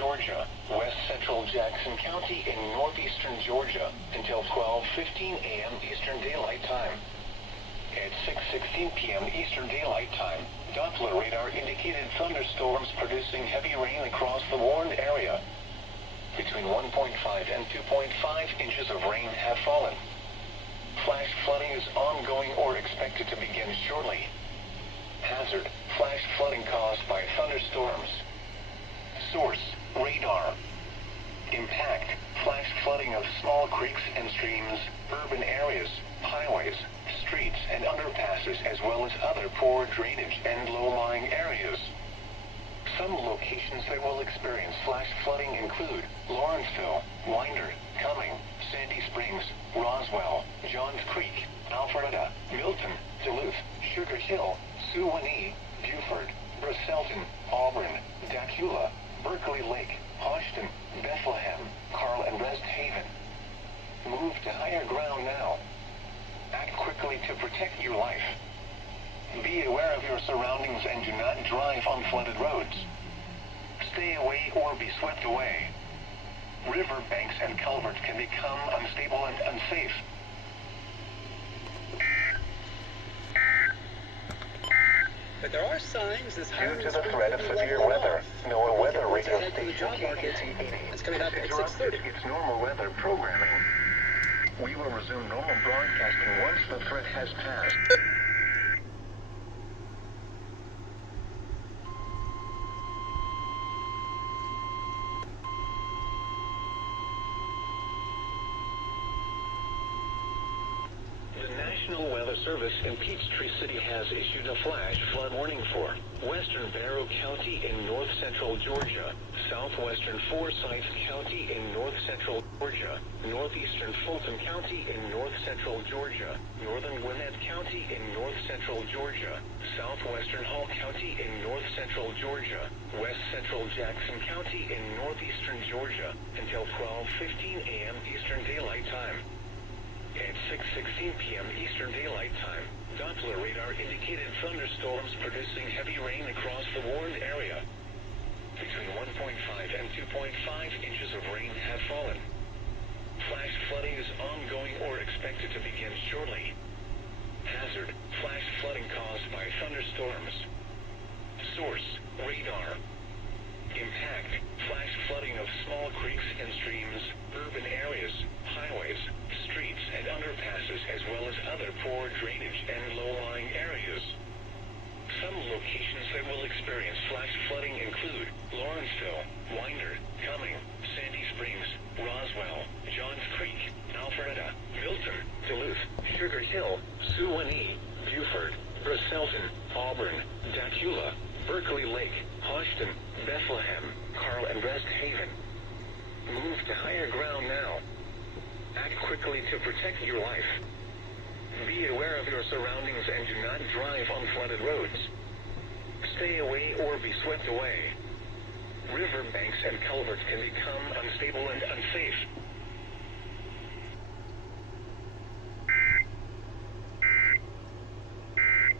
Georgia, west central Jackson County in northeastern Georgia until 12:15 a.m. Eastern Daylight Time. At 6:16 p.m. Eastern Daylight Time, Doppler radar indicated thunderstorms producing heavy rain across the warned area. Between 1.5 and 2.5 inches of rain have fallen. Flash flooding is ongoing or expected to begin shortly. Hazard: flash flooding caused by thunderstorms. Source: radar. Impact: flash flooding of small creeks and streams, urban areas, highways, streets and underpasses, as well as other poor drainage and low-lying areas. Some locations that will experience flash flooding include Lawrenceville, Winder, Cumming, Sandy Springs, Roswell, Johns Creek, Alpharetta, Milton, Duluth, Sugar Hill, Suwanee, Buford, Brusselton, Auburn, Dacula, Berkeley Lake, Hodgson, Bethlehem, Carl and Rest Haven. Move to higher ground now. Act quickly to protect your life. Be aware of your surroundings and do not drive on flooded roads. Stay away or be swept away. River banks and culverts can become unstable and unsafe. But there are signs this Due to the threat of severe weather, NOAA weather radio station KAT-80 is coming up at 6:30. its normal weather programming. We will resume normal broadcasting once the threat has passed. National Weather Service in Peachtree City has issued a flash flood warning for western Barrow County in north-central Georgia, southwestern Forsyth County in north-central Georgia, northeastern Fulton County in north-central Georgia, northern Gwinnett County in north-central Georgia, southwestern Hall County in north-central Georgia, west-central Jackson County in northeastern Georgia until 12:15 a.m. Eastern Daylight Time. At 6:16 p.m. Eastern Daylight Time, Doppler radar indicated thunderstorms producing heavy rain across the warned area. Between 1.5 and 2.5 inches of rain have fallen. Flash flooding is ongoing or expected to begin shortly. Hazard: flash flooding caused by thunderstorms. Source: radar. Impact: flash flooding of small creeks and streams, urban areas, highways, streets and underpasses, as well as other poor drainage and low-lying areas. Some locations that will experience flash flooding include Lawrenceville, Winder, Cumming, Sandy Springs, Roswell, Johns Creek, Alpharetta, Milton, Duluth, Sugar Hill, Suwanee, Buford, Brusselton, Auburn, Dacula, Berkeley Lake, Hodgson, Bethlehem, Carl and Rest Haven. Move to higher ground now. Act quickly to protect your life. Be aware of your surroundings and do not drive on flooded roads. Stay away or be swept away. River banks and culverts can become unstable and unsafe.